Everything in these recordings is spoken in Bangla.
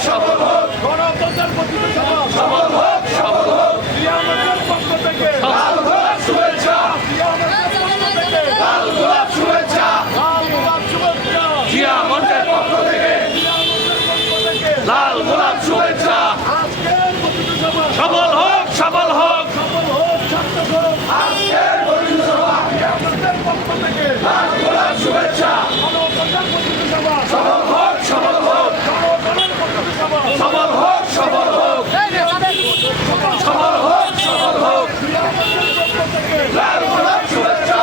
সফল হোক গণতন্ত্রের প্রতিটি সভা সফল হোক জিয়ামতের পক্ষ থেকে লাল গোলাপ শুভেচ্ছা জিয়ামতের পক্ষ থেকে লাল গোলাপ শুভেচ্ছা জিয়ামতের পক্ষ থেকে লাল গোলাপ শুভেচ্ছা আজকের প্রতিটি সভা সফল হোক আজকের প্রতিটি সভা জিয়ামতের পক্ষ থেকে লাল গোলাপ শুভেচ্ছা গণতন্ত্রের প্রতিটি সভা সফল হোক গণতন্ত্রের প্রতিটি সভা সফল হোক সফল হোক জিয়ামতের পক্ষ থেকে লাল গোলাপ শুভেচ্ছা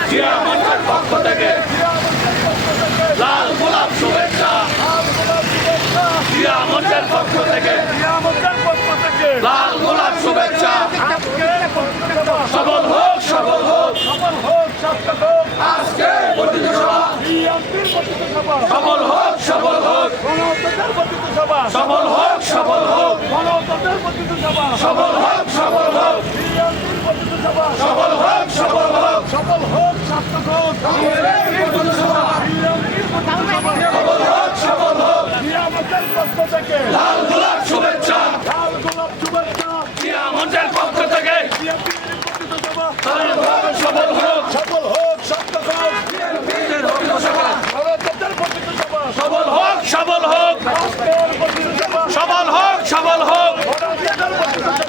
জিয়ামতের পক্ষ থেকে লাল গোলাপ শুভেচ্ছা জিয়ামতের পক্ষ থেকে লাল গোলাপ শুভেচ্ছা সফল হোক আজকের প্রতিটি সভা সফল হোক সফল হোক সফল হোক গণতন্ত্রের প্রতিটি সভা সফল হোক সফল হোক জিয়ামতের পক্ষ থেকে লাল গোলাপ শুভেচ্ছা জিয়ামতের পক্ষ থেকে সফল হোক গণতন্ত্রের প্রতিটি সভা সফল হোক গণতন্ত্রের প্রতিটি